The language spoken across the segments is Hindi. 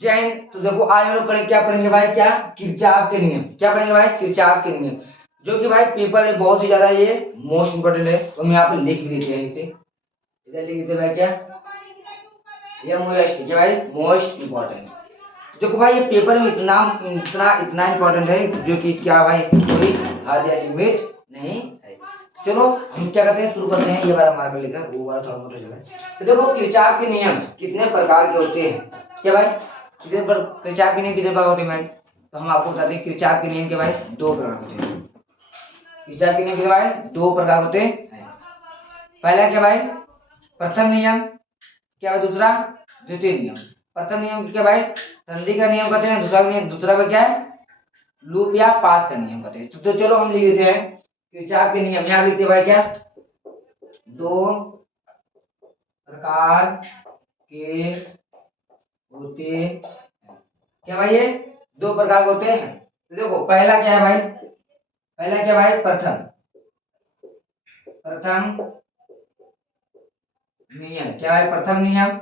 जैन। तो देखो आज हम लोग पढ़ेंगे, क्या पढ़ेंगे भाई, क्या किरचॉफ के नियम। क्या पढ़ेंगे भाई, किरचॉफ के नियम, जो कि भाई पेपर में बहुत ही ज्यादा ये मोस्ट इंपोर्टेंट है। तो हम यहाँ पे लिख भी देते हैं, इधर लिख देते भाई, क्या ये मोस्ट, क्या भाई मोस्ट इंपोर्टेंट। देखो भाई ये पेपर में इतना इतना इतना इंपॉर्टेंट है, जो कि क्या भाई कोई हद या लिमिट नहीं है। चलो हम क्या करते हैं, शुरू करते हैं। ये वाला मार्कर लेकर, वो वाला थोड़ा मोटा चला है। तो देखो किरचॉफ के नियम कितने प्रकार के होते हैं, क्या भाई कितने पर किरचॉफ के नियम कितने प्रकार होते हैं भाई। तो हम आपको बताते हैं किरचॉफ के नियम के भाई दो प्रकार होते हैं। किरचॉफ के नियम के भाई दो प्रकार होते हैं। पहला क्या भाई, प्रथम नियम, क्या भाई दूसरा द्वितीय नियम। प्रथम नियम क्या भाई, संधि का नियम कहते हैं। दूसरा नियम, दूसरा का क्या है, लूप या पास का नियम कहते हैं। तो चलो हम लिख देते हैं किरचॉफ के नियम। यहाँ लिखते हैं भाई क्या, दो प्रकार के होते हैं। क्या भाई ये दो प्रकार के होते हैं। तो देखो पहला क्या है भाई, पहला क्या भाई, प्रथम प्रथम नियम। क्या भाई प्रथम नियम।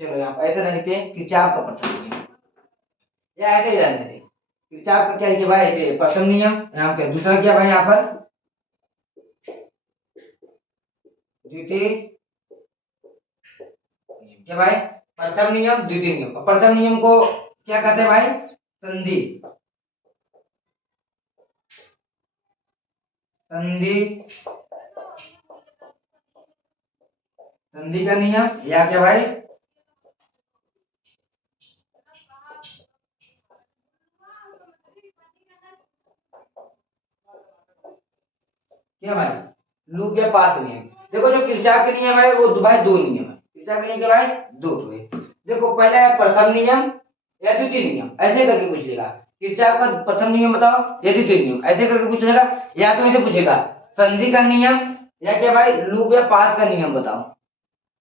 चलो यहाँ पर ऐसे लिखते हैं किरचॉफ का प्रथम नियम, या ऐसे ही रहने दें। किरचॉफ का क्या लिखे भाई, ऐसे प्रथम नियम। यहाँ पे दूसरा क्या भाई, यहाँ पर द्वितीय नियम। क्या भाई, प्रथम नियम द्वितीय नियम। प्रथम नियम को क्या कहते हैं भाई, संधि, संधि संधि का नियम, या क्या भाई क्या भाई लूप या पाथ नियम। देखो जो किरचॉफ के नियम है वो भाई दो नियम है। किरचॉफ के नियम के भाई दो है। देखो पहला है प्रथम नियम या द्वितीय नियम, ऐसे करके पूछ लेगा। किरचॉफ का प्रथम नियम बताओ या द्वितीय नियम, ऐसे करके पूछ लेगा। या तो ऐसे पूछेगा संधि का नियम, या क्या भाई लूप या पाथ का नियम बताओ,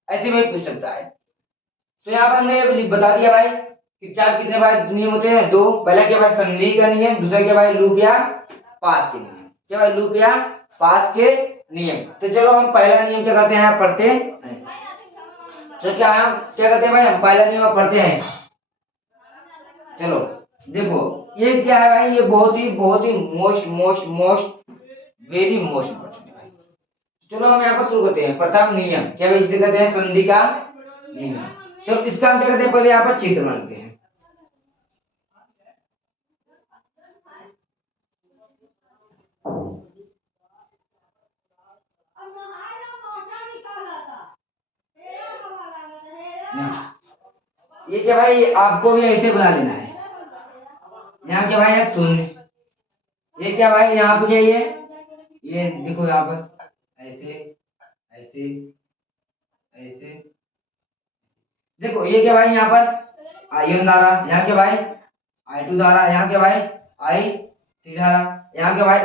ऐसे में पूछ सकता है। तो यहाँ पर हमने बता दिया भाई किरचॉफ कितने भाई नियम होते हैं, दो। पहला क्या भाई संधि का नियम, दूसरा क्या भाई लूप या पाथ के नियम। क्या भाई लूप या पाथ के नियम। तो चलो हम पहला नियम क्या करते हैं, पढ़ते हैं। तो क्या हम क्या करते हैं भाई, हम पहला नियम पढ़ते हैं। चलो देखो ये क्या है भाई, ये बहुत ही most most most very most important है भाई। चलो हम यहाँ पर शुरू करते हैं। प्रथम नियम क्या भाई, इसे कहते हैं संधि का नियम। चलो इसका हम क्या करते हैं, पहले यहाँ पर चित्र बनाते हैं। ये क्या भाई आपको भी ऐसे बना लेना है। यहाँ क्या भाई है शून्य, ये क्या भाई यहाँ पे क्या ये देखो यहाँ पर ऐसे ऐसे ऐसे। देखो ये क्या भाई यहाँ पर I1 धारा, यहाँ क्या भाई I2 धारा, यहाँ क्या भाई I3 धारा, यहाँ क्या भाई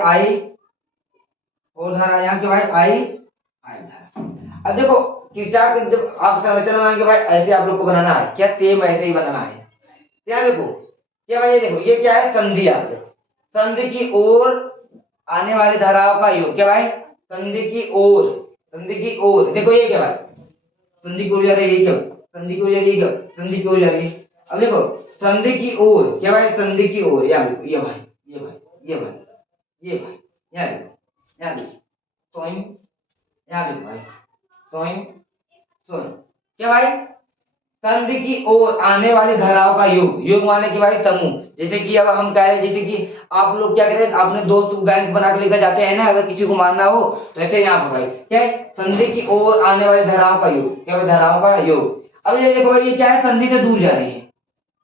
I4 धारा, यहाँ क्या भाई I5 धारा। अब देखो किरचॉफ के जब आप संरचना बनाएंगे भाई, ऐसे आप लोग को बनाना है, क्या सेम ऐसे ही बनाना है। यहाँ देखो क्या भाई, ये देखो ये क्या है संधि। आपके संधि की ओर आने वाली धाराओं का योग। क्या भाई संधि की ओर, संधि की ओर। देखो ये क्या भाई संधि की ओर जा रही है, क्या संधि की ओर जा रही है, क्या संधि की ओर जा रही है। अब देखो संधि की ओर, क्या भाई संधि की ओर, यहाँ देखो ये भाई ये भाई ये भाई ये भाई, यहाँ देखो यहाँ देखो तो यहाँ देखो भाई तो क्या भाई संधि की ओर आने वाली धाराओं का योग। योग माने कि भाई समूह। जैसे कि अब हम कह रहे हैं, जैसे कि आप लोग क्या करें, अपने दोस्त को बैंक बना के लेकर जाते हैं ना, अगर किसी को मारना हो तो ऐसे यहाँ पर भाई क्या है संधि की ओर आने वाली धाराओं का योग। क्या भाई धाराओं का योग। अब ये देखो भाई ये क्या है संधि से दूर जा रही है।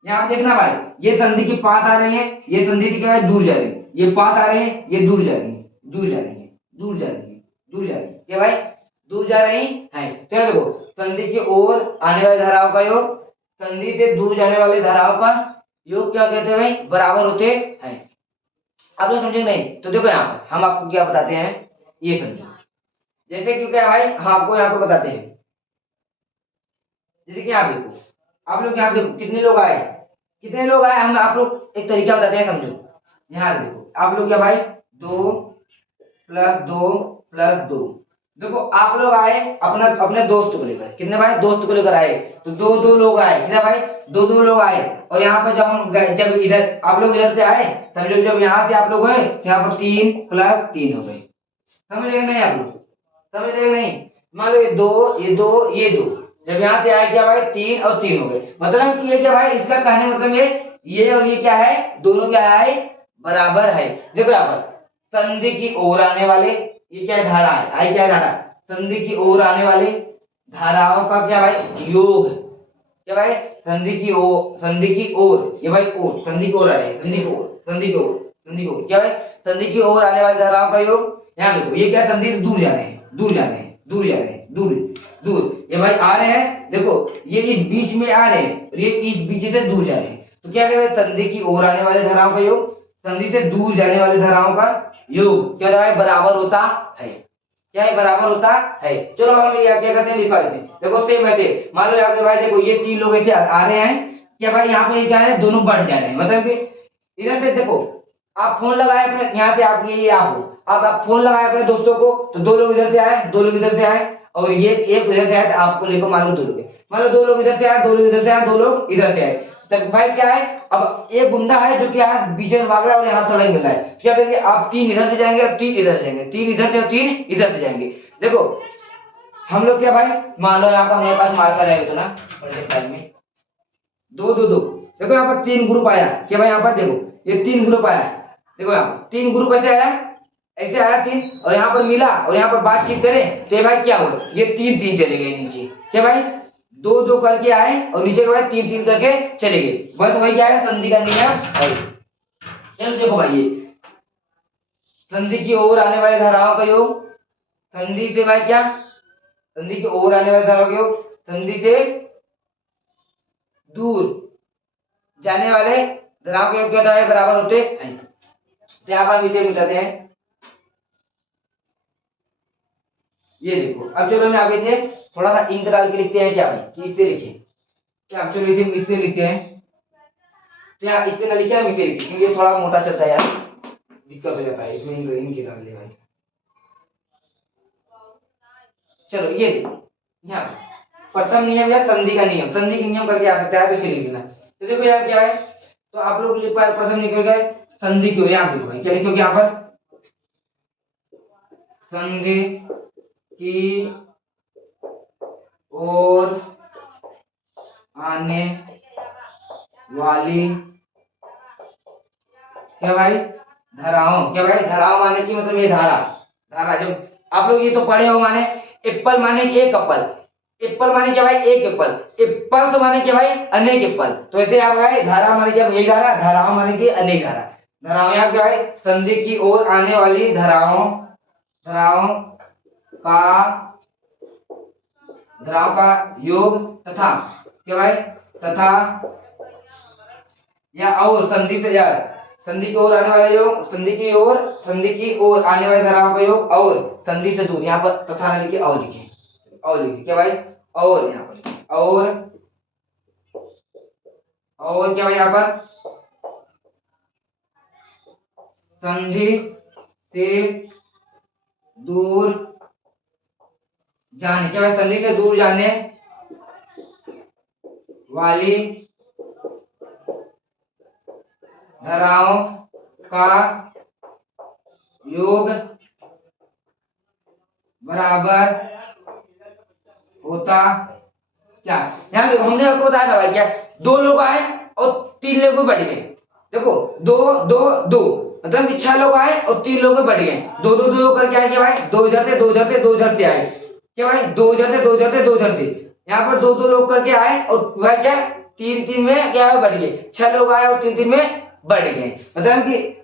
यहाँ पे देखना भाई ये संधि की पास आ रही है, ये संधि की क्या है दूर जा रही है। ये पास आ रहे हैं, ये दूर जा रही है, दूर जा रही है, दूर जा रही है, दूर जा रही है। क्या भाई दूर जा रही है। तो देखो संधि की ओर आने वाली धाराओं का योग, संधि से दूर जाने वाली धाराओं का योग क्या कहते हैं भाई, बराबर होते हैं। आप लोग समझे नहीं। तो देखो यहाँ पर हम आपको क्या बताते हैं, ये समझो। जैसे कि क्या भाई हम आपको यहाँ पर बताते हैं, जैसे कि यहाँ देखो आप लोग यहाँ देखो कितने लोग आए, कितने लोग आए, हम आप लोग एक तरीका बताते हैं समझो। यहाँ देखो आप लोग क्या भाई 2 + 2 + 2 देखो आप लोग आए अपना अपने दोस्त को लेकर, कितने भाई दोस्त को लेकर आए, तो दो दो लोग आए, कितने भाई दो दो लोग आए। और यहाँ पर जब हम जब इधर आप लोग इधर से आए, समझो जब यहाँ से आप लोग गए तो यहाँ पर 3 + 3 हो गए। समझ रहे नहीं आप लोग, समझ रहे नहीं। मान लो ये दो ये दो ये दो, जब यहाँ से आए क्या भाई 3 और 3 हो गए, मतलब कि ये क्या भाई इसका कहने मतलब ये और ये क्या है, दोनों क्या है बराबर है। देखो यहाँ पर संधि की ओर आने वाले, ये क्या धारा है, आई क्या धारा, संधि की ओर आने वाले धाराओं का क्या भाई योग, क्या भाई संधि की ओर, ये भाई ओर संधि की ओर आ रहे हैं, संधि की ओर संधि की ओर संधि की ओर, क्या भाई संधि की ओर आने वाली धाराओं का योग। यहाँ देखो ये क्या संधि से दूर जा रहे हैं, दूर जा रहे हैं, दूर जा रहे हैं, दूर दूर, ये भाई आ रहे हैं, देखो ये इस बीच में आ रहे हैं और ये इस बीच से दूर जा रहे हैं, तो क्या कह रहे हैं संधि की ओर आने वाली धाराओं का योग संधि से दूर जाने वाली धाराओं का योग क्या है बराबर होता है, क्या है बराबर होता है। चलो हम ये क्या करते हैं लिखवा देते हैं। देखो सेम ऐसे मान लो यहाँ पे भाई देखो ये 3 लोग ऐसे आ रहे हैं, क्या भाई यहाँ पे क्या है दोनों बढ़ जा रहे हैं, मतलब कि इधर से देखो आप फोन लगाए अपने, यहाँ से आप ये आप हो, आप फोन लगाए अपने दोस्तों को, तो 2 लोग इधर से आए 2 लोग इधर से आए और ये एक उधर से आए, तो आपको लेकर मान लो 2 लोग, मान लो 2 लोग इधर से आए 2 लोग इधर से आए 2 लोग इधर से आए, तब भाई क्या है अब एक गुंडा है जो कि यहाँ बीच में भाग रहा है और यहाँ थोड़ा ही मिल रहा है, क्या करेंगे आप 3 इधर से जाएंगे और 3 इधर से जाएंगे, 3 इधर से और 3 इधर से जाएंगे। देखो हम लोग क्या भाई मान लो यहाँ पर हमारे पास मार्कर है तो ना टाइम में 2 2 2, देखो यहाँ पर 3 ग्रुप आया, क्या भाई यहाँ पर देखो ये 3 ग्रुप आया, देखो यहाँ पर 3 ग्रुप ऐसे आया, ऐसे आया 3 और यहाँ पर मिला और यहाँ पर बातचीत करें तो ये भाई क्या हुआ ये 3 3 चले गए नीचे, क्या भाई 2 2 करके आए और नीचे के बाद 3 3 करके चले गए, बस वही क्या है संधि का नियम है। चलो देखो भाई ये संधि की ओर आने वाली धाराओं का योग, संधि से भाई क्या संधि की ओर आने वाली धाराओं का योग संधि से दूर जाने वाले धाराओं के योग क्या है बराबर होते हैं। यहाँ पर नीचे मिटाते हैं, ये देखो अब चलो मैं आगे से थोड़ा सा इंक डाल के लिखते हैं क्या भाई कि इससे लिखिए, क्या चलो इसे इससे लिखते हैं, तो यहाँ इससे ना लिखे हम इसे लिखते क्योंकि ये थोड़ा मोटा चलता है यार, दिक्कत हो जाता है इसमें इंक डाल दे भाई। चलो ये देखो यहाँ प्रथम नियम या संधि का नियम, संधि का नियम करके आ सकता है तो इसे लिख देना। तो देखो यार क्या है, तो आप लोग प्रथम निकल गए संधि क्यों, यहाँ देखो भाई क्या लिखोगे यहाँ पर संधि की ओर आने वाली क्या भाई धाराओं, क्या भाई धाराओं माने की मतलब ये धारा, धारा जब आप लोग ये तो पढ़े हो माने एप्पल माने एक एप्पल, एप्पल माने क्या भाई एक एप्पल, एप्पल तो माने क्या भाई अनेक एप्पल, तो ऐसे आप भाई धारा माने क्या एक धारा, धाराओं माने की अनेक धारा, धाराओं यहाँ क्या है संधि की ओर आने वाली धाराओं धाराओं का योग तथा क्या भाई तथा या और संधि से यार संधि की ओर आने वाला योग संधि की ओर आने वाली धाराओं का योग और संधि से दूर, यहाँ पर तथा ना लिखे और लिखे, और लिखे क्या भाई और यहाँ पर लिखे और क्या भाई यहाँ पर संधि से दूर जाने, क्या भाई संधि से दूर जाने वाली धाराओं का योग बराबर होता क्या, यहाँ देखो हमने आपको बताया था भाई क्या 2 लोग आए और 3 लोग बढ़ गए, देखो 2 2 2 मतलब कि 6 लोग आए और 3 लोग बढ़ गए, 2 2 2 करके आए क्या भाई 2 इधर से 2 इधर से 2 इधर से आए, क्या भाई 2 इधर से 2 इधर से 2 इधर से, यहाँ पर 2 2 लोग करके आए और भाई क्या 3 3 में क्या है बढ़ गए, 6 लोग आए और 3 3 में बढ़ गए, मतलब कि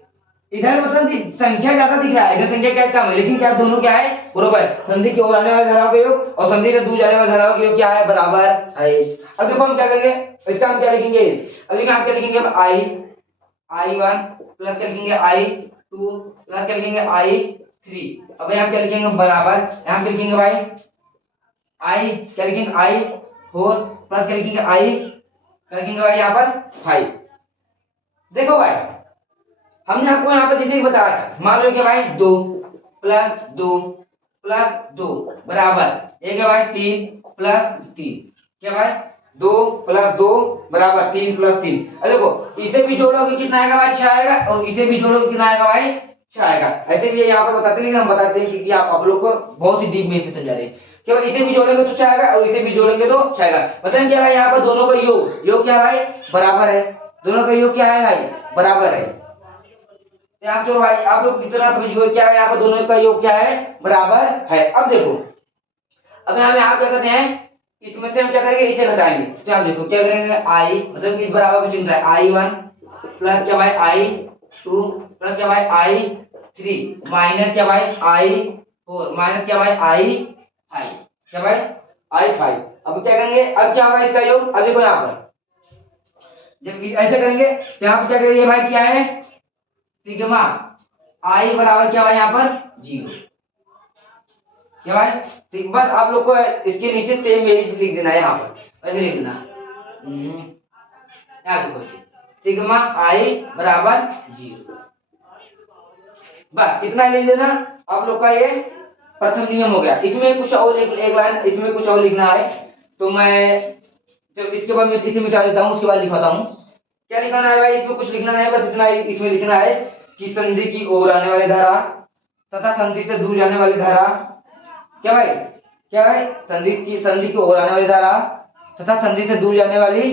इधर मतलब कि संख्या ज्यादा दिख रहा है, इधर संख्या क्या कम है, लेकिन क्या दोनों क्या है बराबर, संधि की ओर आने वाले धाराओं का योग और संधि से दूर जाने वाले धाराओं का योग क्या है बराबर है। अब देखो हम क्या करेंगे, इसका हम क्या लिखेंगे, अभी हम क्या लिखेंगे I1 प्लस क्या लिखेंगे I2 प्लस क्या लिखेंगे I3, अब यहाँ क्या लिखेंगे बराबर, यहाँ क्या लिखेंगे भाई I क्या लिखेंगे I4 प्लस क्या लिखेंगे I क्या लिखेंगे भाई यहाँ पर 5। देखो भाई हमने आपको यहाँ पर जैसे ही बताया था, मान लो कि भाई 2 + 2 प्लस 2 बराबर एक है भाई 3 प्लस 3 क्या भाई 2 प्लस 2 बराबर 3 प्लस 3। अब देखो इसे भी जोड़ोगे कितना आएगा भाई 6 आएगा और इसे भी जोड़ोगे कितना आएगा भाई 6 आएगा। ऐसे भी यहाँ पर बताते नहीं कि हम बताते हैं क्योंकि आप लोग को बहुत ही डीप में से समझा रहे हैं कि भाई इसे भी जोड़ेंगे तो 6 आएगा और इसे भी जोड़ेंगे तो 6 आएगा। मतलब क्या भाई यहाँ पर दोनों का योग क्या भाई बराबर है। दोनों का योग क्या है भाई बराबर है। आप जो भाई आप लोग कितना समझ गए क्या है यहाँ पर दोनों का योग क्या है बराबर है। अब देखो अब हम यहाँ क्या करते हैं इसमें से हम क्या करेंगे इसे घटाएंगे तो आप देखो क्या करेंगे आई मतलब कि बराबर कुछ नहीं है i1 प्लस क्या भाई i2 प्लस क्या भाई i3 माइनस क्या भाई i4 माइनस क्या भाई i5 क्या भाई i5। अब क्या करेंगे अब क्या होगा इसका योग। अब देखो यहाँ पर जब ऐसे करेंगे तो यहाँ पर क्या करेंगे भाई क्या है सिग्मा i बराबर क्या भाई यहाँ पर 0 क्या भाई ठीक। बस आप लोग को इसके नीचे सेम यही लिख देना है यहाँ पर ऐसे लिख देना यहाँ देखो सिग्मा आई बराबर 0 बस इतना लिख देना। आप लोग का ये प्रथम नियम हो गया। इसमें कुछ और एक लाइन इसमें कुछ और लिखना है तो मैं जब इसके बाद मैं इसे मिटा देता हूँ उसके बाद लिखाता हूँ। क्या लिखाना है भाई इसमें कुछ लिखना नहीं बस इतना इसमें लिखना है कि संधि की ओर आने वाली धारा तथा संधि से दूर जाने वाली धारा क्या भाई संधि की ओर आने वाली धारा तथा संधि से दूर जाने वाली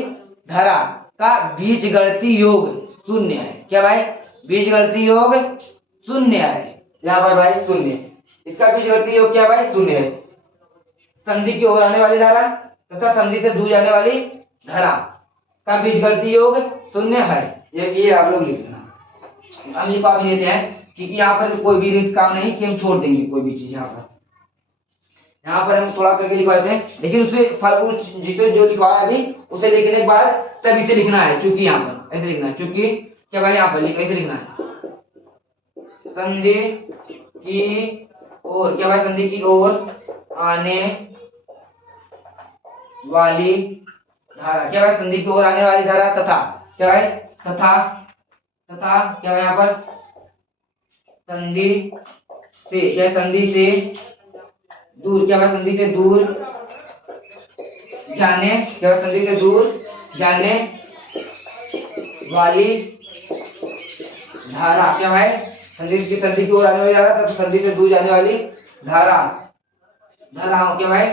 धारा का बीजगणितीय योग शून्य है। क्या भाई बीजगणितीय योग शून्य है। यहाँ पर भाई शून्य इसका बीजगणितीय योग क्या भाई शून्य है। संधि की ओर आने वाली धारा तथा संधि से दूर जाने वाली धारा का बीजगणितीय योग शून्य है। ये आप लोग लिख देना। हम ये भी लेते हैं क्योंकि यहाँ पर कोई भी रिस्क काम नहीं कि हम छोड़ देंगे कोई भी चीज। यहाँ पर हम थोड़ा करके लिखवाते हैं लेकिन उसे जिसे जो लिखवाया अभी उसे लिखने के बाद तब इसे लिखना है। चूंकि यहाँ पर ऐसे लिखना है चूंकि क्या भाई यहाँ पर ऐसे लिखना है संधि की ओर क्या भाई संधि की ओर आने वाली धारा क्या भाई संधि की ओर आने वाली धारा तथा क्या भाई तथा क्या भाई यहाँ पर संधि से दूर क्या भाई संधि से दूर जाने क्या भाई संधि से दूर जाने वाली धारा क्या भाई संधि की ओर आने वाली धारा तथा संधि से दूर जाने वाली धाराओं क्या भाई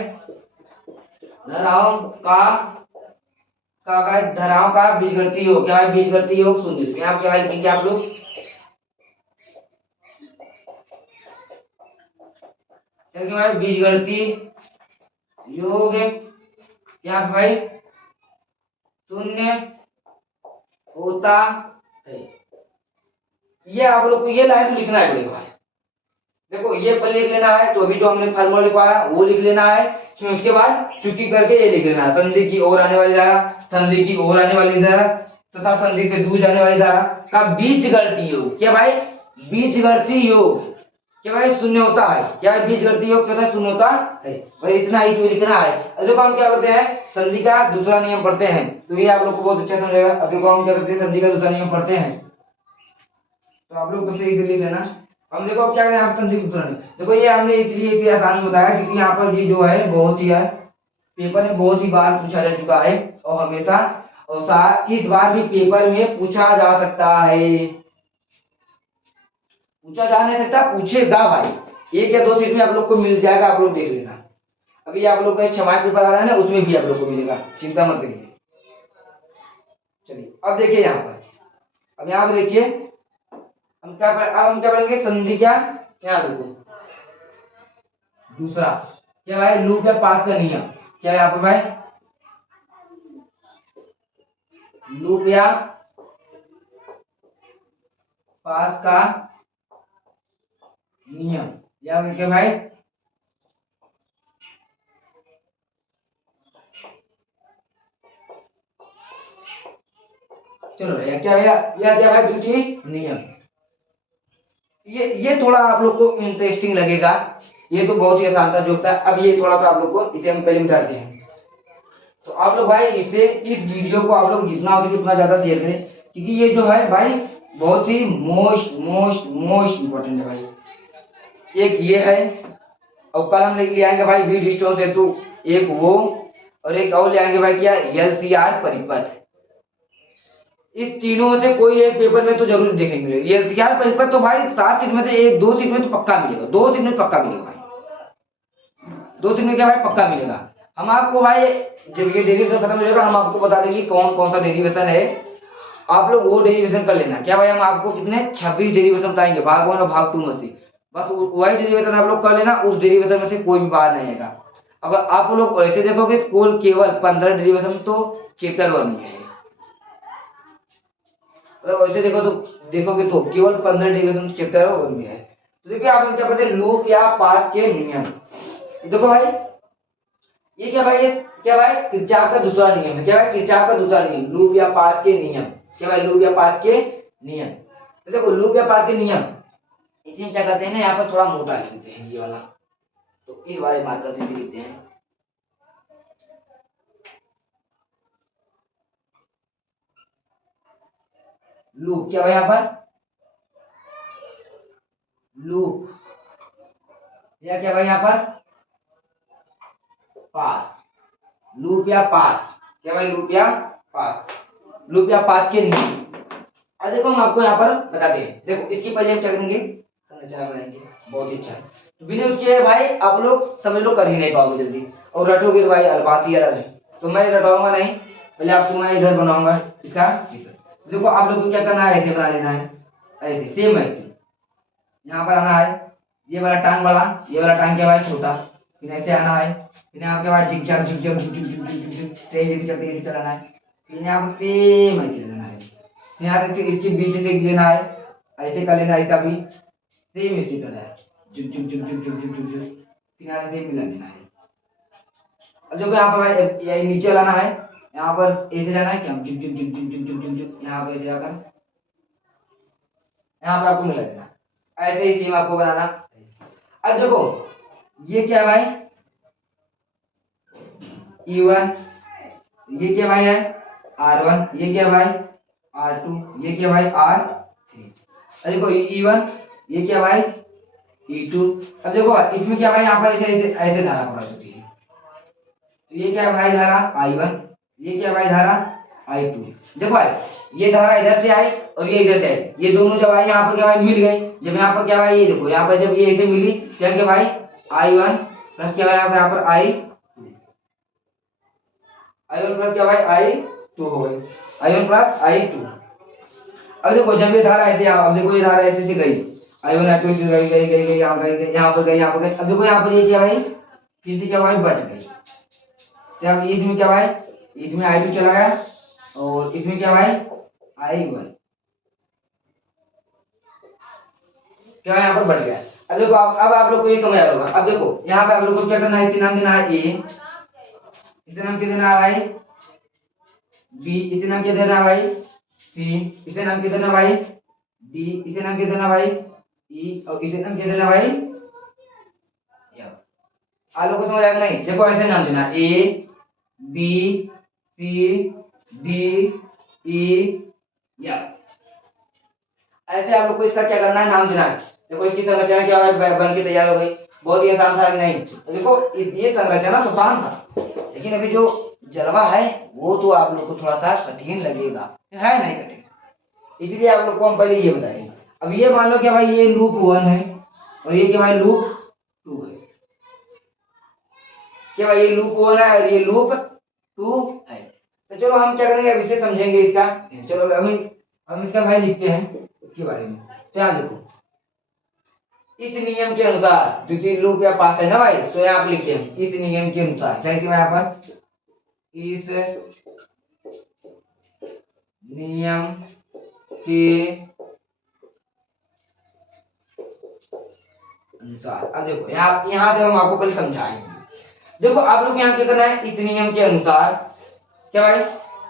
धाराओं का बीजगणितीय योग क्या भाई बीजगणितीय योग शून्य। यहाँ क्या भाई लिखेंगे आप लोग भाई बीजगणितीय योग क्या भाई शून्य होता है। ये आप लोग को ये लाइन तो लिखना है पड़ेगा भाई। देखो ये पर लिख लेना है तो अभी जो हमने फार्मूला लिखवाया वो लिख लेना है फिर उसके बाद चुकी करके ये लिख लेना है संधि की ओर आने वाली धारा संधि की ओर आने वाली धारा तथा संधि से दूर जाने वाली धारा का बीजगणितीय योग क्या भाई बीजगणितीय योग क्या भाई शून्य होता है। क्या बीजगणितीय योग क्या शून्य होता है भाई इतना इसमें लिखना है। देखो हम क्या करते हैं संधि का दूसरा नियम पढ़ते हैं तो ये आप लोग को बहुत अच्छा समझेगा। अब देखो हम क्या करते हैं संधि का दूसरा नियम पढ़ते हैं तो आप लोग सबसे इसे लिख लेना। हम देखो क्या करें आप संधि दूसरा नियम देखो ये हमने इसलिए इसे आसान बताया क्योंकि यहाँ पर ये जो है बहुत ही है पेपर में बहुत ही बार पूछा जा चुका है और हमेशा और इस बार भी पेपर में पूछा जा सकता है। पूछा जा नहीं सकता पूछेगा भाई 1 या 2 सीट में आप लोग को मिल जाएगा। आप लोग देख लेना अभी आप लोग का 6 मार्क पेपर आ रहा है ना उसमें भी आप लोग को मिलेगा चिंता मत करिए। चलिए अब देखिए यहाँ पर अब यहाँ पर देखिए हम क्या पढ़ेंगे संधि क्या यहाँ देखो दूसरा क्या भाई लूप या पास का नियम क्या यहाँ पर भाई लूप या पास का नियम या क्या भाई चलो या क्या भाई दूसरी नियम ये थोड़ा आप लोग को इंटरेस्टिंग लगेगा। ये तो बहुत ही आसान था जो होता है। अब ये थोड़ा सा आप लोग को इसे हम पहले मिटाते हैं तो आप लोग भाई इसे इस वीडियो को आप लोग जितना हो सके उतना ज्यादा शेयर करें क्योंकि ये जो है भाई बहुत ही मोस्ट इम्पोर्टेंट है भाई। एक ये है और कल हम ले आएंगे भाई वी डिस्टोन सेतु, एक वो, और एक और ले आएंगे भाई क्या, एलसीआर परिपथ। इस तीनों में से कोई एक पेपर में तो जरूर देखेंगे। एलसीआर परिपथ तो भाई 7 सीट में से एक 2 सीट में तो पक्का मिलेगा, 2 सीट में पक्का मिलेगा भाई, 2 सीट में क्या भाई पक्का मिलेगा। हम आपको भाई जब ये डेरिवेशन खत्म हो जाएगा हम आपको बता देंगे कौन कौन सा डेरिवेशन है, आप लोग वो डेरिवेशन कर लेना। क्या भाई हम आपको कितने 26 डेरिवेशन बताएंगे भाग 1 और भाग 2 में से, बस वही डेरिवेशन आप लोग कर लेना, उस डेरिवेशन में से कोई भी बाहर नहीं आएगा। अगर आप लोग ऐसे देखोगे तो केवल 15 डेरिवेशन तो चैप्टर 1 में है, अगर वैसे देखोगे तो केवल 15 डेरिवेशन चैप्टर 1 में है। तो देखिए आप क्या पढ़ते हैं, लूप या पाथ के नियम। देखो भाई ये क्या भाई, ये क्या भाई किरचॉफ का दूसरा नियम है। क्या भाई किरचॉफ का दूसरा नियम, लूप या पाथ के नियम। क्या भाई लूप या पाथ के नियम। तो देखो लूप या पाथ के नियम, इसमें क्या करते हैं ना, यहाँ पर थोड़ा मोटा लिख देते हैं ये वाला, तो इस वाले मार्कर से लिखते हैं। लूप क्या भाई यहाँ पर लूप, या क्या भाई यहाँ पर पास, लूप या पास। क्या भाई लूप या पास, लूप या पास के नियम। अब देखो हम आपको यहाँ पर बताते हैं। देखो इसकी पहले हम क्या करेंगे, संरचना बनाएंगे, बहुत अच्छा है। तो बिना उसके भाई आप लोग समझ लो कर ही नहीं पाओगे जल्दी, और रटोगे तो भाई बात ही अलग है। तो मैं रटाऊंगा नहीं, पहले आपको मैं इधर बनाऊंगा इसका चित्र। देखो आप लोग को क्या करना है, ऐसे बना लेना है, ऐसे सेम ऐसे यहाँ पर आना है, ये वाला टांग बड़ा, ये वाला टांग क्या भाई छोटा, फिर ऐसे आना है, फिर यहाँ के बाद झिकझक झिकझक झिकझक झिकझक झिकझक तेज ऐसे चलते ऐसे चलाना है, फिर यहाँ पर सेम ऐसे लेना है, फिर यहाँ से इसके बीच से लेना है, ऐसे कर लेना है, इसका भी सेम इसी तरह है, झुक झुक झुक झुक झुक झुक झुक झुक, फिर यहाँ से मिला देना है। अब देखो यहाँ पर भाई ये नीचे लाना है, यहाँ पर ऐसे जाना है, क्या झुक झुक झुक झुक झुक झुक झुक झुक, यहाँ पर ऐसे जाकर यहाँ पर आपको मिला देना, ऐसे ही सेम आपको बनाना। अब देखो ये क्या भाई E1, ये क्या भाई है R1, ये क्या भाई R2, ये क्या भाई R3। अब देखो E1, ये क्या भाई E2। अब देखो इसमें क्या भाई यहाँ पर ऐसे ऐसे ऐसे धारा पड़ा होती है, तो ये क्या भाई धारा I1, ये क्या भाई धारा I2। देखो भाई ये धारा इधर से आई और ये इधर से आई, ये दोनों जब आई यहाँ पर क्या भाई मिल गई, जब यहाँ पर क्या भाई ये देखो यहाँ पर जब ये ऐसे मिली क्या क्या भाई I1 प्लस क्या भाई यहाँ पर I1 प्लस क्या भाई I2 हो गई, I1 प्लस I2। अब देखो जब ये धारा ऐसे, अब देखो ये धारा ऐसे से गई, I1 I2 से गई गई गई गई यहाँ गई, यहाँ पर गई, यहाँ पर गई। अब देखो यहाँ पर ये क्या भाई फिर से क्या भाई बट गई, अब इसमें क्या भाई इसमें I2 चला गया और इसमें क्या भाई I1 क्या यहाँ पर बढ़ गया। अब देखो अब आप लोग को ये समझ आ रहा होगा। अब देखो यहाँ पे आप लोग को क्या करना है, इसे नाम देना है ए, इसे नाम क्या देना है भाई बी, इसे नाम क्या देना है भाई सी, इसे नाम क्या देना है भाई डी, इसे नाम क्या देना है भाई ई, और इसे नाम क्या देना है भाई एफ। आप लोग को समझ आया नहीं, देखो ऐसे नाम देना A B C D E F, ऐसे आप लोग को इसका क्या करना है, नाम देना है। देखो इसकी संरचना क्या बन के तैयार हो गई, बहुत ही आसान था नहीं। तो देखो ये संरचना तो आसान था, लेकिन अभी जो जलवा है वो तो आप लोग को थोड़ा सा कठिन लगेगा, है नहीं कठिन, इसलिए आप लोग को हम पहले ये बताएंगे। अब ये मान लो क्या भाई ये लूप 1 है और ये क्या भाई लूप 2 है, क्या भाई ये लूप 1 है और ये लूप 2 है। तो चलो हम क्या करेंगे अब इसे समझेंगे इसका, चलो अभी हम इसका भाई लिखते हैं के बारे में। क्या देखो इस नियम के अनुसार द्वितीय लूप या पास है ना भाई, तो यहाँ पे लिखते हैं इस नियम के अनुसार, क्या लिखे यहाँ पर इस नियम के अनुसार। अब देखो यहाँ से हम आपको पहले समझाएंगे। देखो आप लोग यहाँ क्या करना है, इस नियम के अनुसार क्या भाई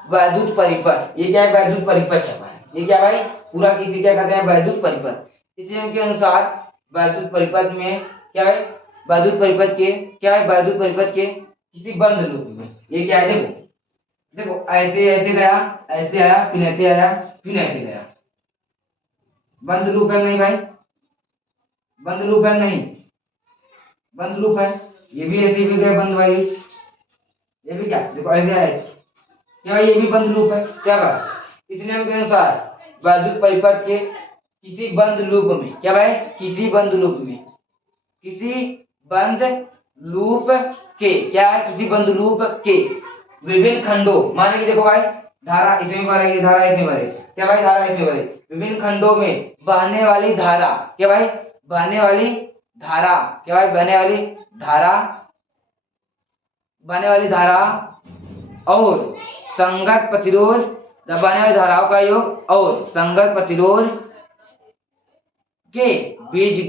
वैद्युत परिपथ, ये क्या है वैद्युत परिपथ छपा है, ये क्या भाई पूरा किसी क्या कहते हैं वैद्युत परिपथ। इस नियम के अनुसार वैद्युत परिपथ में क्या है, वैद्युत परिपथ के क्या है, वैद्युत परिपथ के किसी बंद लूप में ये क्या है, देखो देखो ऐसे ऐसे गया, ऐसे आया, फिर ऐसे आया, फिर ऐसे गया, बंद लूप है नहीं भाई, बंद लूप है नहीं, बंद लूप है, ये भी ऐसे भी गए बंद वाली, ये भी क्या देखो ऐसे है क्या भाई, ये भी बंद लूप है क्या भाई। इस नियम के अनुसार वैद्युत परिपथ के किसी बंद लूप में, क्या भाई, किसी बंद लूप में, किसी बंद लूप के, क्या है, किसी बंद लूप के विभिन्न खंडों, माने कि देखो भाई धारा इसमें भरेगी, धारा इसमें भरे, क्या भाई, धारा इसमें भरे, विभिन्न खंडों में बहने वाली धारा, क्या भाई, बहने वाली धारा, क्या भाई, बहने वाली धारा, बहने वाली धारा और संगत प्रतिरोध, बहने वाली धाराओं का योग और संगत प्रतिरोध के बीज,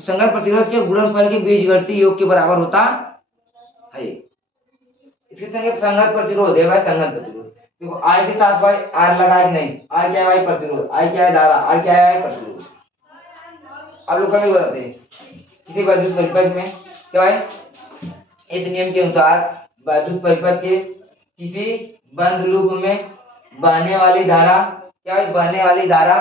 संगत प्रतिरोध के गुणनफल के बीजगणितीय योग के बराबर होता है। इसके संगे संगत प्रतिरोध है भाई, संगत प्रतिरोध देखो आई के साथ भाई आर लगा है कि नहीं, आर क्या है भाई, प्रतिरोध, आई क्या है, धारा, आर क्या है, प्रतिरोध। आप लोग कभी बताते हैं किसी वैद्युत परिपथ में, क्या भाई, इस नियम के अनुसार वैद्युत परिपथ के किसी बंद लूप में बहने वाली धारा, क्या भाई, बहने वाली धारा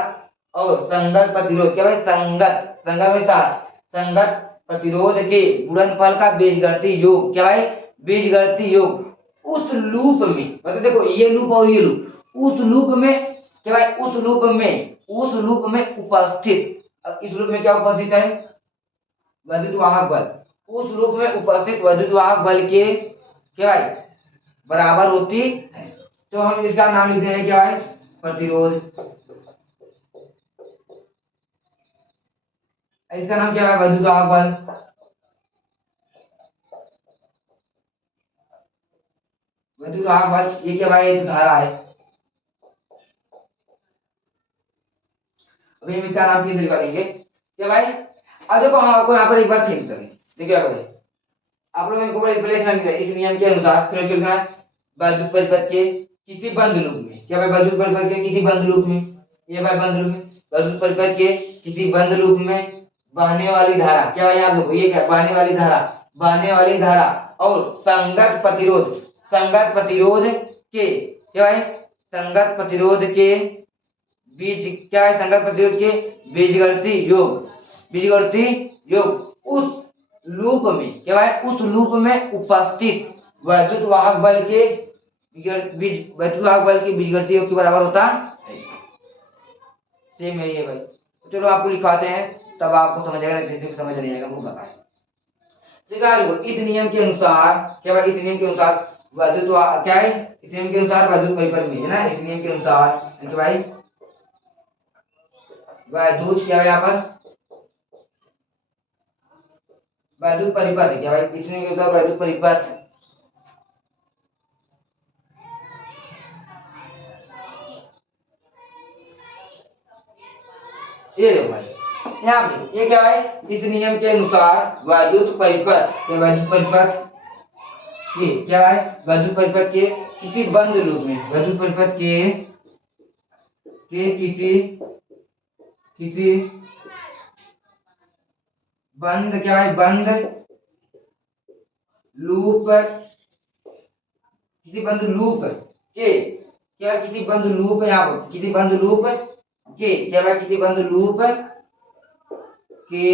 और संगत प्रतिरोध, क्या भाई, संगत, संगत में साथ, संगत प्रतिरोध के गुणनफल का बीजगणितीय योग, क्या भाई, बीजगणितीय योग उस लूप में, मतलब देखो ये लूप और ये लूप, उस लूप में, क्या भाई, उस लूप में, उस लूप में उपस्थित, अब इस लूप में क्या उपस्थित है, वैद्युत वाहक बल, उस लूप में उपस्थित वैद्युत वाहक बल के, क्या भाई, बराबर होती है। तो हम इसका नाम लिखते हैं क्या है, प्रतिरोध। इसका नाम क्या है, वैद्युत वाहक बल। वैद्युत वाहक बल ये क्या भाई, एक धारा है। अभी हम इसका नाम फिर निकालेंगे क्या भाई। अब देखो हम आपको यहाँ पर एक बार चेंज करें, देखिए क्या करें, आप लोग इनको रिप्लेस करेंगे इस नियम के अनुसार, फिर चलना है वैद्युत परिपथ के किसी बंद लूप में, क्या भाई, वैद्युत परिपथ के किसी बंद लूप में, ये भाई बंद लूप में, वैद्युत परिपथ के किसी बंद लूप में बहने वाली धारा, क्या भाई, आप देखो ये क्या, बहने वाली धारा, बहने वाली धारा और संगत प्रतिरोध, संगत प्रतिरोध के, क्या भाई, संगत प्रतिरोध के बीज, क्या है, संगत प्रतिरोध के बीजगणितीय योग, बीजगणितीय योग उस लूप में, क्या है, उस लूप में उपस्थित वैद्युत वाहक बल के वैद्युत वाहक बल के बीजगणितीय योग के बराबर होता है। सेम है ये भाई। चलो आपको लिखाते हैं, तब आपको समझ आएगा, किसी को समझ नहीं आएगा वो बताए। इस नियम के अनुसार, क्या भाई, इस नियम के अनुसार वैद्युत, क्या है, इस नियम के अनुसार वैद्युत परिपथ में है ना, इस नियम के अनुसार क्या भाई, वैद्युत, क्या है, यहाँ पर वैद्युत परिपथ है, क्या भाई, इस नियम के अनुसार वैद्युत परिपथ ये देखो भाई, यहाँ पे ये क्या है, इस नियम के अनुसार वैद्युत परिपथ, वैद्युत परिपथ ये क्या है, वैद्युत परिपथ के किसी बंद लूप में, वैद्युत परिपथ के किसी किसी बंद, क्या है, बंद लूप, किसी बंद लूप के, क्या, किसी बंद लूप, यहाँ पर किसी बंद लूप के, क्या भाई, किसी बंद लूप के,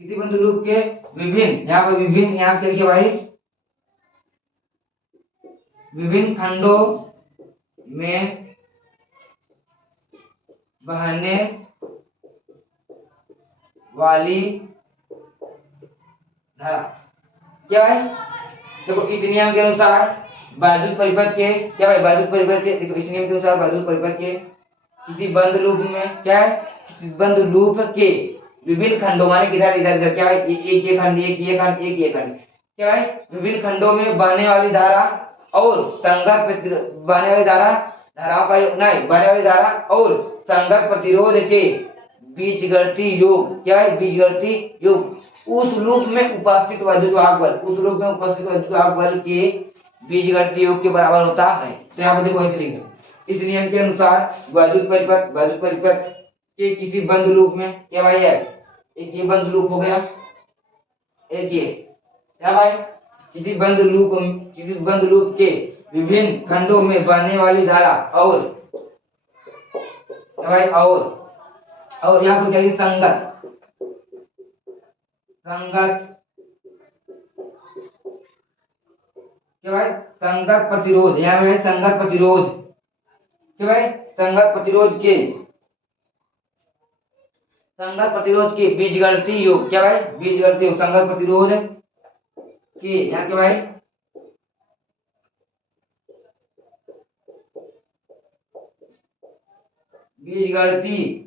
किसी बंद लूप के विभिन्न, यहाँ पर विभिन्न, यहाँ पे लिखे भाई, विभिन्न खंडों में बहने वाली धारा, क्या है, देखो इस नियम के अनुसार वैद्युत परिपथ के, क्या भाई, वैद्युत परिपथ के, देखो इस नियम के अनुसार वैद्युत परिपथ के किसी बंद लूप में, क्या है, किसी बंद लूप के विभिन्न खंडों, माने किधर इधर इधर, क्या है, एक ये खंड, एक ये खंड, एक ये खंड, क्या है, विभिन्न खंडों में बहने वाली धारा और संगत बहने वाली धारा, धाराओं का नहीं, बहने वाली धारा और संगत प्रतिरोध के बीजगणितीय योग, क्या है, बीजगणितीय योग उस लूप में उपस्थित वैद्युत वाहक बल, उस लूप में उपस्थित वैद्युत वाहक बल के बीजगणितीय योग के बराबर होता है। तो यहाँ पर देखो ऐसे लिखें, इस नियम के अनुसार वैद्युत परिपथ के किसी बंद लूप में, क्या भाई है, एक ये बंद लूप हो गया, एक ये, क्या भाई, किसी बंद लूप के विभिन्न खंडों में बहने वाली धारा और, क्या भाई, और और यहाँ पर क्या है संगत, संगत क्या भाई संगत प्रतिरोध, यहाँ पे है संगत प्रतिरोध क्या भाई संगत प्रतिरोध के, संगत प्रतिरोध के बीजगणितीय योग क्या भाई बीजगणितीय योग संगत प्रतिरोध के यहाँ के भाई बीजगणितीय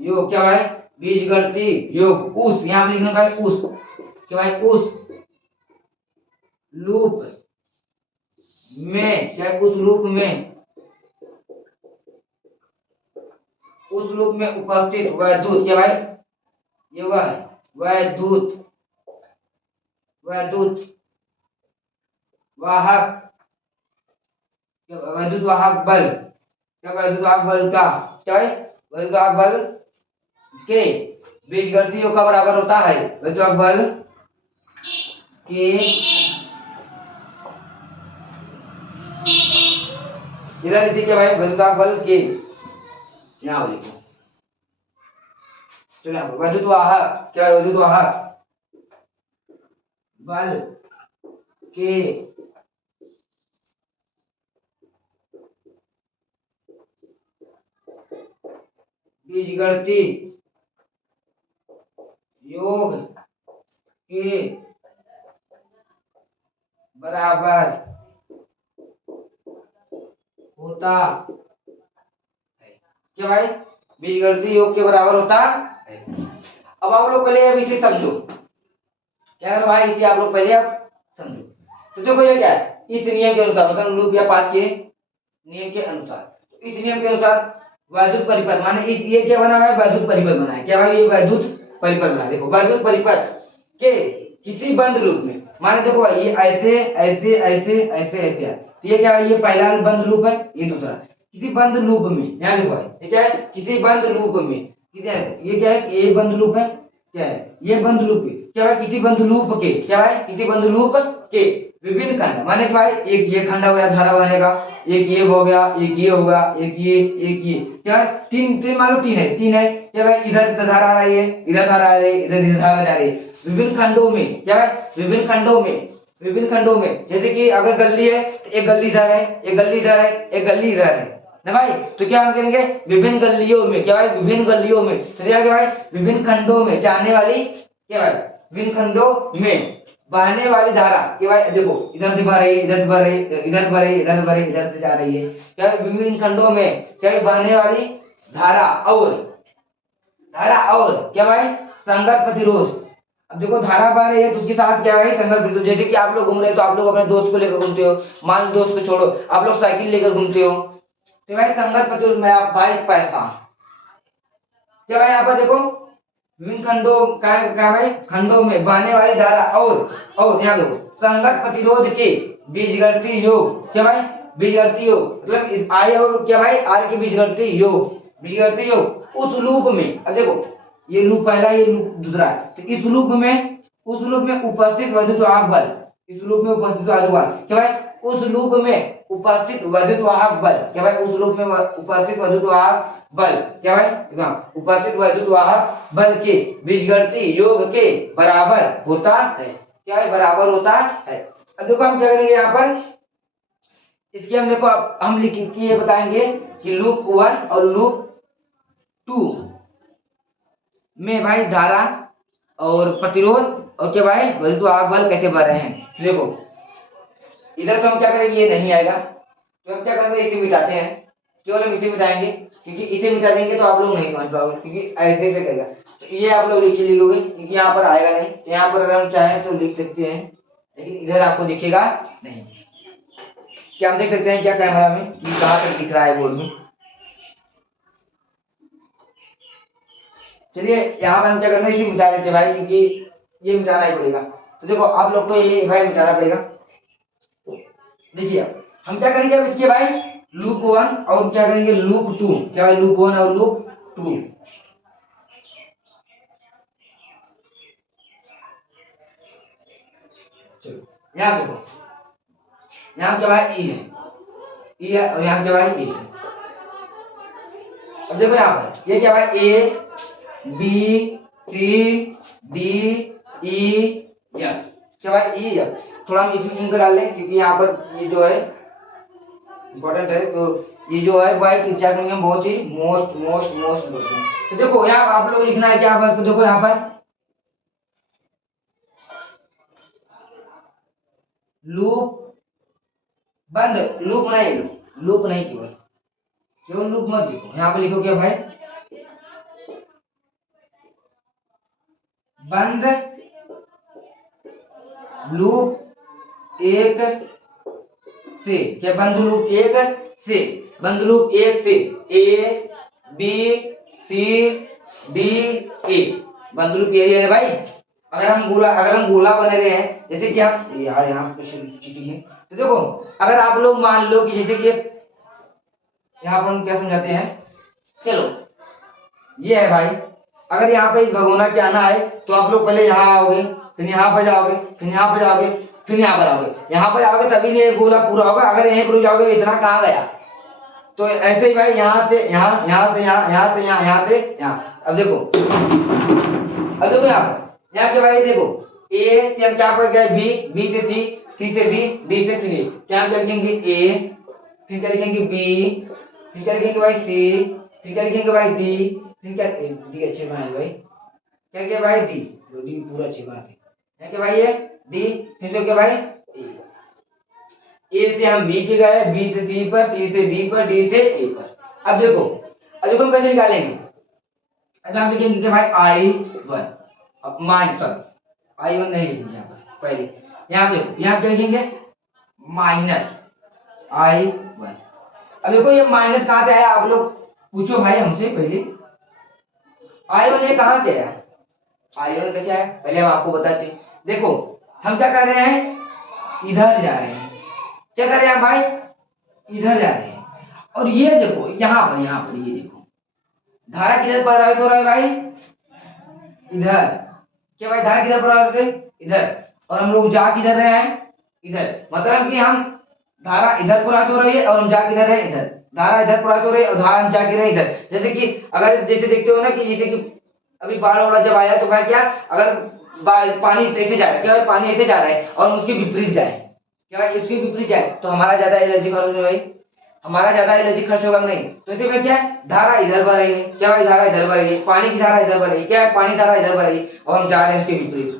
योग क्या भाई बीजगणितीय योग उस यहाँ पे लिखना भाई उस क्या भाई उस लूप में क्या उस लूप में उपस्थित वैद्युत क्या भाई ये वह वैद्युत वैद्युत वाहक वैद्युत वाहक बल क्या वैद्युत वाहक बल का क्या है वैद्युत वाहक बल के बीजगणितीय योग का बराबर होता है वैद्युत वाहक बल के इधर लिखिए क्या भाई वैद्युत वाहक बल के यहाँ लिखो चलो वैद्युत वाहक क्या है वैद्युत वाहक बल के बीजगणितीय योग के बराबर होता है क्या भाई बीजगणितीय योग के बराबर होता है। अब आप लोग पहले अब इसे समझो क्या करो भाई इसे आप लोग पहले अब समझो तो देखो ये क्या है इस नियम के अनुसार मतलब लूप या पाथ के नियम के अनुसार इस नियम के अनुसार वैद्युत परिपथ माने इस ये क्या बना हुआ है वैद्युत परिपथ बना है क्या भाई ये वैद्युत परिपथ बना देखो वैद्युत परिपथ के किसी बंद लूप में माने देखो भाई ये ऐसे ऐसे ऐसे ऐसे ऐसे है तो ये क्या है ये पहला बंद लूप है ये दूसरा किसी बंद लूप में यहाँ देखो भाई ये क्या है किसी बंद लूप में ये क्या है ये बंद लूप है क्या है ये बंद लूप क्या है किसी बंद लूप के क्या है किसी बंद लूप के विभिन्न खंड माने कि भाई एक ये खंड हो गया धारा बनेगा एक ये हो गया एक ये होगा एक ये क्या है तीन तीन मान लो तीन है क्या भाई इधर धारा आ रही है इधर धारा आ रही है इधर धारा जा रही है विभिन्न खंडों में क्या है विभिन्न खंडों में जैसे कि अगर गली है तो एक गली इधर है एक गली इधर है एक गली इधर है ना भाई तो क्या हम करेंगे विभिन्न गलियों में क्या भाई विभिन्न गलियों में तो क्या भाई विभिन्न खंडों में जाने वाली क्या भाई विभिन्न खंडों में बहने वाली धारा कि भाई देखो इधर से बह रही है इधर से बह रही है इधर से बह रही है इधर से बह रही है इधर से जा रही है क्या विभिन्न खंडों में क्या बहने वाली धारा और क्या भाई संगत प्रतिरोध अब देखो धारा बह रही है तो उसके साथ क्या है संगत प्रतिरोध जैसे कि आप लोग घूम रहे हो तो आप लोग अपने दोस्त को लेकर घूमते हो मान लो दोस्त को छोड़ो आप लोग साइकिल लेकर घूमते हो तो भाई संगत प्रतिरोध में आप बाइक पैसा क्या भाई यहाँ पर देखो विभिन्न खंडों का भाई खंडों में बहने वाली धारा और यहाँ देखो संगत प्रतिरोध के बीजगणितीय योग क्या भाई बीजगणितीय योग मतलब आई और क्या भाई आर के बीजगणितीय योग उस लूप में अब देखो ये लूप पहला ये लूप दूसरा है तो इस लूप में उस लूप में उपस्थित वैद्युत वाहक बल इस लूप में उपस्थित वैद्युत वाहक क्या भाई उस लूप में उपस्थित वैद्युत वाहक बल क्या भाई उस लूप में उपस्थित वैद्युत वाहक बल क्या भाई उपस्थित वैद्युत वाहक बल के बीजगणितीय योग के बराबर होता है क्या है बराबर होता है। अब देखो हम क्या करेंगे यहाँ पर इसकी हम देखो अब हम लिख के ये बताएंगे कि लूप 1 और लूप 2 में भाई धारा और प्रतिरोध और क्या भाई वैद्युत वाहक बल कैसे बह रहे हैं। देखो इधर तो हम क्या करेंगे ये नहीं आएगा तो हम क्या करेंगे इसे मिटाते हैं केवल हम इसे मिटाएंगे क्योंकि इसे मिटा देंगे तो आप लोग नहीं समझ पाओगे क्योंकि ऐसे ऐसे करेगा तो ये आप लोग लिख लिखोगे क्योंकि यहाँ पर आएगा नहीं तो यहाँ पर अगर हम चाहें तो लिख सकते हैं लेकिन इधर आपको दिखेगा नहीं। क्या हम देख सकते हैं क्या कैमरा में कि कहाँ तक दिख रहा है बोर्ड में। चलिए यहाँ पर हम क्या करना है इसे मिटा देते हैं भाई क्योंकि ये मिटाना ही पड़ेगा तो देखो आप लोग को ये भाई मिटाना पड़ेगा। देखिए हम क्या करेंगे अब इसके भाई लूप 1 और क्या करेंगे लूप 2 क्या भाई लूप 1 और लूप 2 चलो यहाँ देखो यहाँ क्या भाई ई है और यहाँ क्या भाई ई है। अब देखो यहाँ पर ये क्या भाई A B C D E F, क्या भाई ई एफ। थोड़ा हम इसमें इंक डाल लें क्योंकि यहाँ पर ये जो है इम्पोर्टेंट है, तो ये जो है वाइट चेक करेंगे बहुत ही मोस्ट मोस्ट मोस्ट इम्पोर्टेंट। तो देखो यहाँ आप लोग लिखना है क्या पर, तो देखो यहाँ पर लूप बंद, लूप नहीं केवल लूप मत लिखो, यहाँ पे लिखो क्या भाई बंद लूप एक से, क्या बंद लूप एक से, बंद लूप एक से ए बी सी डी ए, बंद लूप यही है भाई। अगर हम गोला बना रहे हैं जैसे कि हम यार यहाँ पे चीटिंग है, तो देखो अगर आप लोग मान लो कि जैसे कि यहाँ पर हम क्या समझाते हैं, चलो ये है भाई, अगर यहाँ पे इस भगोना के आना है तो आप लोग पहले यहाँ आओगे, फिर यहाँ पर जाओगे, फिर यहाँ पर जाओगे, फिर यहाँ पर आओगे, यहाँ पर आओगे तभी ये गोला पूरा होगा। अगर यहीं पर जाओगे इतना कहाँ गया, तो ऐसे ही भाई यहाँ से यहाँ, यहाँ से यहाँ, यहाँ से यहाँ, यहाँ से यहाँ। अब देखो यहाँ पर यहाँ के भाई देखो ए से हम क्या कर गए बी, बी से सी से डी से सी, क्या हम क्या लिखेंगे ए, फिर क्या लिखेंगे बी, फिर क्या लिखेंगे भाई सी, फिर क्या लिखेंगे भाई डी, फिर क्या डी अच्छे बना भाई, क्या क्या भाई डी पूरा अच्छे बनाते हैं क्या भाई ये डी, फिर से क्या भाई ए से हम बी के गए, बी से सी पर, सी से डी पर, डी से ए पर। अब देखो हम कैसे निकालेंगे, अब हम लिखेंगे कि भाई I1, अब I1 नहीं लिखेंगे यहाँ पर, पहले यहाँ पे यहाँ क्या लिखेंगे माइनस I1। अब देखो ये माइनस कहाँ से आया, आप लोग पूछो भाई हमसे पहले I1 ये कहाँ से आया, I1 कैसे आया पहले हम आपको बताते हैं। देखो हम क्या कर रहे हैं, इधर जा रहे हैं, क्या कर रहे हैं भाई इधर जा रहे हैं, और ये देखो यहाँ पर ये देखो धारा किधर प्रवाहित हो रहा है भाई इधर, क्या भाई धारा किधर प्रवाहित हो रही है इधर, और हम लोग जा किधर रहे हैं इधर, मतलब कि हम धारा इधर प्रवाहित हो रही है और हम जा किधर रहे हैं इधर, धारा इधर प्रवाहित हो रही है और धारा हम जा रहे हैं इधर। जैसे कि अगर जैसे देखते हो ना कि जैसे कि अभी बाढ़ वाला जब आया तो भाई क्या अगर पानी ऐसे जा रहा है, क्या भाई पानी ऐसे जा रहा है और उसके विपरीत जाए, क्या भाई इसके विपरीत जाए तो हमारा ज्यादा एनर्जी खर्च होगा भाई, हमारा ज्यादा एनर्जी खर्च होगा नहीं। तो इसी में क्या है धारा इधर बह रही है, क्या भाई धारा इधर बह रही है, पानी की धारा इधर बह रही है, क्या है पानी धारा इधर बह रही है और हम जा रहे हैं उसके विपरीत।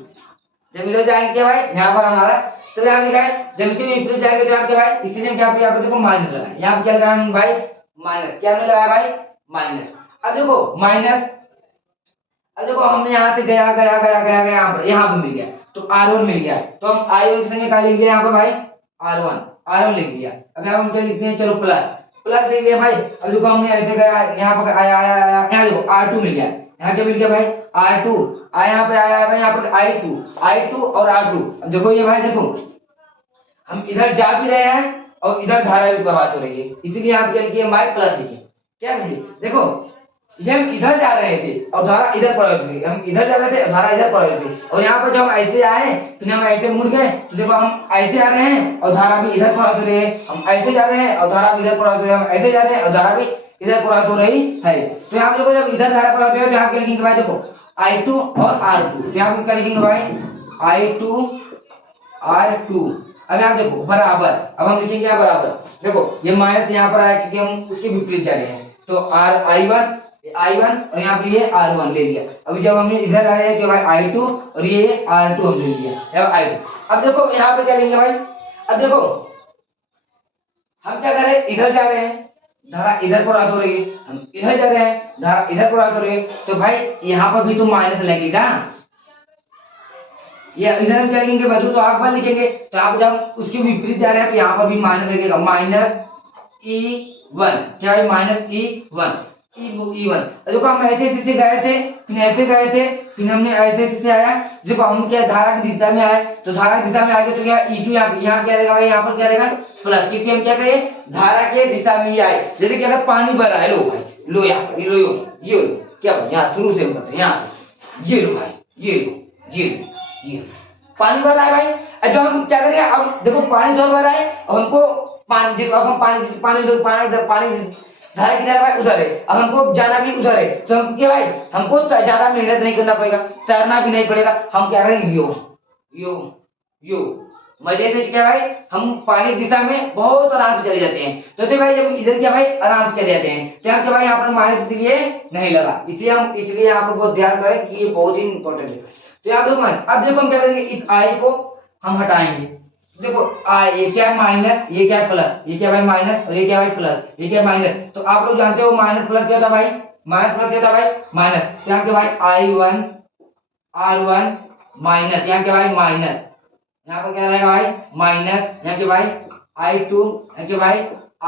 जब इधर जाएंगे क्या भाई यहाँ पर हमारा, तो यहाँ लिखा है जब इसके विपरीत जाएंगे तो यहाँ क्या भाई, इसीलिए हम यहाँ पे देखो माइनस लगाए, यहाँ पे क्या लगाया हम भाई माइनस, क्या हमने लगाया भाई माइनस। अब देखो माइनस, अब देखो हमने यहाँ से गया यहाँ पर मिल गया तो R1 मिल गया, तो हम I1 से निकाल लेंगे यहाँ पर भाई R1 लिख लिया। अब यहाँ हम क्या लिखते हैं, चलो प्लस लिख लिया भाई। अब देखो हमने ऐसे गया यहाँ पर आया यहाँ देखो R2 मिल गया, यहाँ क्या मिल गया भाई R2 आया, यहाँ पे आया भाई यहाँ पर I2 और R2। अब देखो ये भाई देखो हम इधर जा भी रहे हैं और इधर धारा भी प्रवाहित हो रही है, इसीलिए आप क्या लिखिए भाई प्लस लिखिए, क्या लिखिए देखो ये हम इधर जा रहे थे और धारा इधर प्रवाहित हो रही है, हम इधर जा रहे थे और धारा इधर प्रवाहित हो रही है, और यहाँ पर जब हम ऐसे आए फिर हम ऐसे मुड़ गए तो देखो हम ऐसे आ रहे हैं और धारा भी इधर प्रवाहित हो रही है, हम ऐसे जा रहे हैं और धारा भी इधर प्रवाहित हो रही है, हम ऐसे जा रहे हैं और धारा भी इधर प्रवाहित हो रही है। तो यहाँ देखो जब इधर धारा प्रवाहित हो रही है तो यहाँ क्या लिखेंगे भाई देखो I2 और R2, तो यहाँ पे क्या लिखेंगे भाई I2 R2। अब यहाँ देखो बराबर, अब हम लिखेंगे यहाँ बराबर, देखो ये माइनस यहाँ पर आया क्योंकि हम उसके विपरीत जा रहे हैं, तो I1 और यहाँ पर ये R1 ले लिया। अभी जब हमने इधर आ रहे हैं तो भाई I2 और ये R2 हम ले लिया I2। अब देखो यहाँ पे क्या लेंगे भाई, अब देखो हम क्या कर रहे हैं इधर जा रहे हैं धारा इधर प्रवाहित हो रही है, हम इधर जा रहे हैं धारा इधर प्रवाहित हो रही है, तो भाई यहाँ पर भी तो माइनस लगेगा, ये इधर हम क्या लिखेंगे बदलू तो आग बन लिखेंगे, तो आप जब उसके विपरीत जा रहे हैं तो यहाँ पर भी माइनस लगेगा -E1, क्या है -E1। देखो हम ऐसे से गए थे फिर ऐसे गए थे फिर हमने ऐसे से आया, देखो हम क्या धारा की दिशा में आए तो धारा की दिशा में आगे तो क्या E2 यहाँ क्या रहेगा भाई, यहाँ पर क्या रहेगा प्लस, क्योंकि हम क्या करें धारा के दिशा में ही आए। जैसे कि अगर पानी भर रहा है, लो भाई लो यहाँ पर लो ये लो क्या भाई यहाँ शुरू से मतलब यहाँ ये लो भाई ये पानी भर रहा है भाई। जो हम क्या करेंगे अब देखो पानी जोर भर रहा है और हमको पानी, अब हम पानी धारा की धारा भाई उधर है, अब हमको जाना भी उधर है, तो हमको क्या भाई, हमको ज्यादा मेहनत नहीं करना पड़ेगा, तैरना भी नहीं पड़ेगा, हम क्या करेंगे, यो यो यो मजे से क्या भाई, हम पानी की दिशा में बहुत आराम से चले जाते हैं। तो देखिए भाई जब इधर क्या भाई आराम से चले जाते हैं, तो हम क्या भाई यहाँ पर माइनस इसलिए नहीं लगा, इसलिए यहाँ पर बहुत ध्यान करें कि ये बहुत ही इंपॉर्टेंट है। तो यहाँ देखो अब देखो हम क्या करेंगे, इस आई को हम हटाएंगे। देखो ये क्या है माइनस, ये क्या है प्लस, ये क्या भाई माइनस और ये क्या भाई प्लस, ये क्या माइनस। तो आप लोग जानते हो माइनस प्लस क्या होता है भाई, माइनस प्लस क्या होता है भाई माइनस। तो यहाँ क्या भाई I1 R1 माइनस, यहाँ क्या भाई माइनस, यहाँ पर क्या रहेगा भाई माइनस, यहाँ के भाई I2, यहाँ के भाई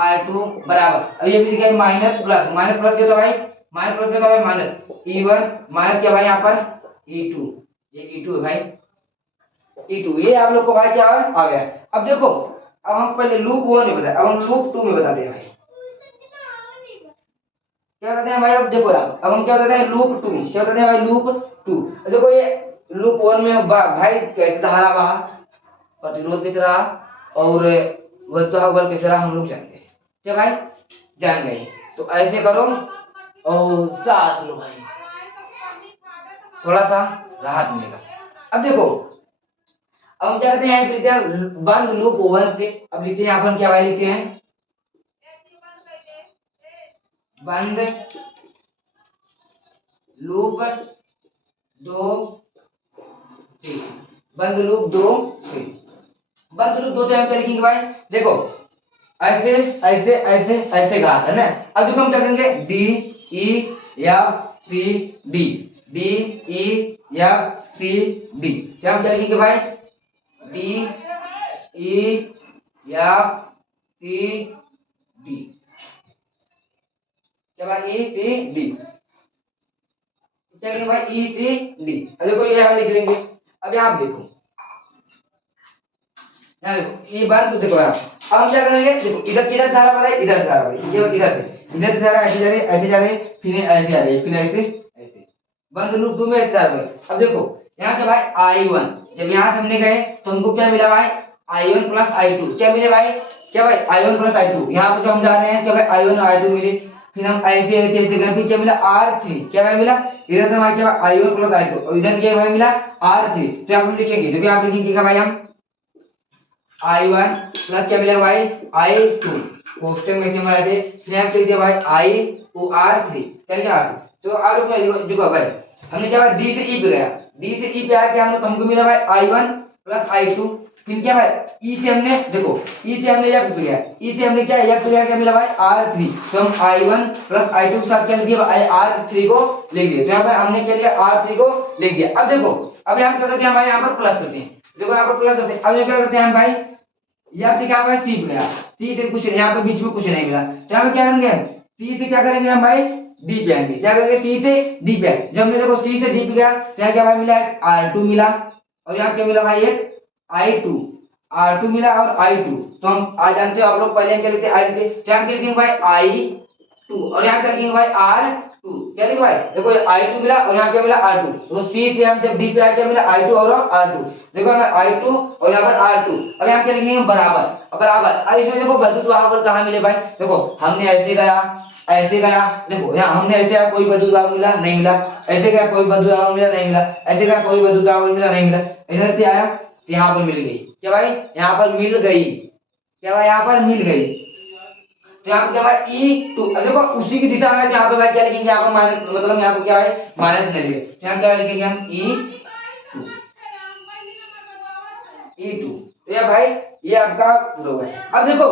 R2 बराबर। अब ये भी दिखा माइनस प्लस, माइनस प्लस क्या होता है भाई, माइनस प्लस क्या होता है भाई माइनस E1 माइनस क्या भाई यहाँ पर E2, ये E2 है भाई E2, ये आप लोग को भाई क्या आ गया। अब देखो अब हम पहले लूप 1 में बताए, अब हम लूप 2 में बताते हैं भाई क्या कहते हैं भाई। अब देखो यार अब हम क्या बताते हैं लूप 2, क्या बताते हैं भाई लूप 2। देखो ये लूप 1 में भाई कैसे धारा बहा, प्रतिरोध कैसे रहा और वोल्टेज बल कैसे रहा, हम लोग जानते हैं क्या भाई, जान गए। तो ऐसे करो और सांस लो भाई, थोड़ा सा राहत मिलेगा। अब देखो अब हम क्या करते हैं, लिखते हैं बंद लूप 1 से। अब लिखते हैं यहाँ पर क्या भाई, लिखते हैं बंद लूप 2 से, बंद लूप 2 से, बंद लूप 2 से हम क्या लिखेंगे भाई, देखो ऐसे ऐसे ऐसे ऐसे कहा था ना। अब देखो हम क्या करेंगे D E F C D, D E F C D, क्या हम क्या लिखेंगे भाई D E F C D, क्या भाई ई सी डी, क्या लिखेंगे भाई ई सी डी। अब देखो ये हम लिख लेंगे। अब यहाँ देखो ये बात तो देखो यार, अब हम क्या करेंगे, देखो इधर किधर धारा बना है, इधर धारा बना है, ये इधर से धारा ऐसे जा रही है, ऐसे जा रही है, फिर ऐसे आ रही है, फिर ऐसे ऐसे, बंद लूप 2 में ऐसे धारा बनी। अब देखो यहाँ पे भाई I1, जब यहाँ से हमने गए तो हमको क्या मिला भाई I1 प्लस I2, क्या मिले भाई, क्या भाई I1 प्लस I2। यहाँ पे जो हम जा रहे हैं क्या भाई I1 और I2 मिले, फिर हम ऐसे ऐसे ऐसे गए, फिर क्या मिला R3, क्या भाई मिला, इधर से हमारे क्या भाई I1 प्लस I2 और इधर क्या भाई मिला R3। तो यहाँ पे लिखेंगे, देखिए आप लिखेंगे क्या भाई हम I1 प्लस क्या मिलेगा भाई I2, क्वेश्चन में क्या थे, फिर हम लिख दिया भाई I2 R3, चल गया R3। तो आप लोग देखो भाई हमने क्या भाई डी से ई पे गया, डी से ई पे आया क्या हमको मिला भाई I1 प्लस I2, फिर क्या भाई ई से हमने देखो ई से हमने एफ पे गया, ई से हमने क्या एफ पे गया, क्या मिला भाई R3। तो हम I1 प्लस I2 के साथ क्या लिख दिया R3 को लिख दिया। तो यहाँ पे हमने क्या लिया R3 को लिख दिया। अब देखो अब हम क्या करते हैं भाई यहाँ पर प्लस करते हैं, देखो यहाँ पर प्लस करते हैं। अब क्या करते हैं हम भाई यहाँ से क्या भाई सी पे गया, सी से कुछ यहाँ पे बीच में कुछ नहीं मिला, तो यहाँ पे क्या करेंगे सी से क्या करेंगे हम भाई डी पे आएंगे, क्या करेंगे सी से डी पे। जब हमने देखो सी से डी पे गया तो यहाँ क्या भाई मिला R2 मिला और यहाँ क्या मिला भाई एक I2, R2 मिला और I2। तो हम आ जानते हो आप लोग पहले हम क्या लिखते हैं I लिखते, तो यहाँ क्या लिखेंगे भाई I2 और यहाँ क्या लिखेंगे भाई R2, क्या लिखेंगे भाई देखो I2 मिला और यहाँ क्या मिला R2। तो C से हम जब D पे आए क्या मिला I2 और R2, देखो हमें I2 और यहाँ पर R2। अब यहाँ क्या लिखेंगे बराबर बराबर। अब इसमें देखो बदलू भाग कहाँ मिले भाई, देखो हमने ऐसे गया ऐसे गया, देखो यहाँ हमने ऐसे गया कोई बदलू भाग मिला नहीं मिला, ऐसे गया कोई बदलू भाग मिला नहीं मिला, ऐसे गया कोई बदलू भाग मिला नहीं मिला, इधर से आया तो यहाँ पर मिल गई, क्या भाई यहाँ पर मिल गई, क्या भाई यहाँ पर मिल गई। तो यहाँ पे क्या भाई E2, देखो उसी की दिशा में यहाँ पे भाई क्या लिखेंगे, यहाँ पर माइनस मतलब यहाँ पे क्या भाई माइनस नहीं लिखेंगे, यहाँ क्या लिखेंगे हम E2 E2। तो ये भाई ये आपका रो है। अब देखो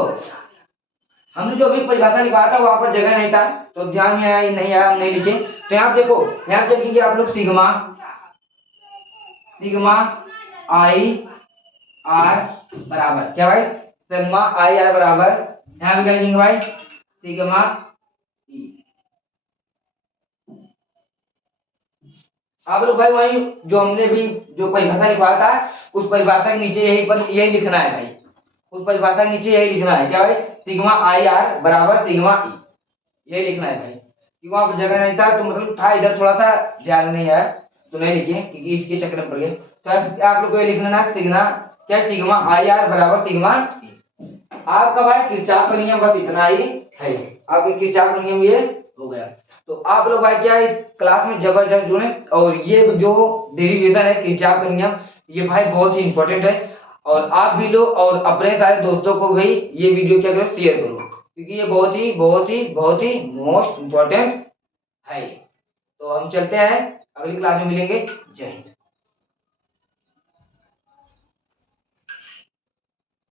हमने जो अभी परिभाषा लिखा था वहां पर जगह नहीं था तो ध्यान में आया नहीं आया हम नहीं लिखे। तो यहाँ देखो यहाँ पे लिखेंगे आप लोग सिग्मा सिग्मा आई आर बराबर, क्या भाई सिग्मा आई आर बराबर, यहाँ पे क्या लिखेंगे भाई सिग्मा ई। आप लोग भाई वही जो हमने भी जो परिभाषा लिखवाया था उस परिभाषा के नीचे यही लिखना है भाई, उस परिभाषा के नीचे यही लिखना है, क्या भाई सिग्मा आई आर बराबर सिग्मा ई, यही लिखना है भाई। क्योंकि वहां पर जगह नहीं था तो मतलब था इधर थोड़ा सा ध्यान नहीं आया तो नहीं लिखे क्योंकि इसके चक्कर में पड़ गए। तो आप लोग को ये लिखना ना सिग्मा क्या सिग्मा आई आर बराबर सिग्मा ई। आपका भाई किरचॉफ का नियम बस इतना ही। है। आपके किरचॉफ का नियम ये हो गया। तो आप लोग भाई क्या इस क्लास में जबरदस्त जुड़े, और ये जो डेरिवेशन है किरचॉफ का नियम, ये भाई बहुत ही इंपॉर्टेंट है। और आप भी लो और अपने सारे दोस्तों को भी ये वीडियो क्या करो, शेयर करो, क्योंकि ये बहुत ही बहुत ही बहुत ही मोस्ट इम्पोर्टेंट है। तो हम चलते हैं, अगली क्लास में मिलेंगे। जय हिंद।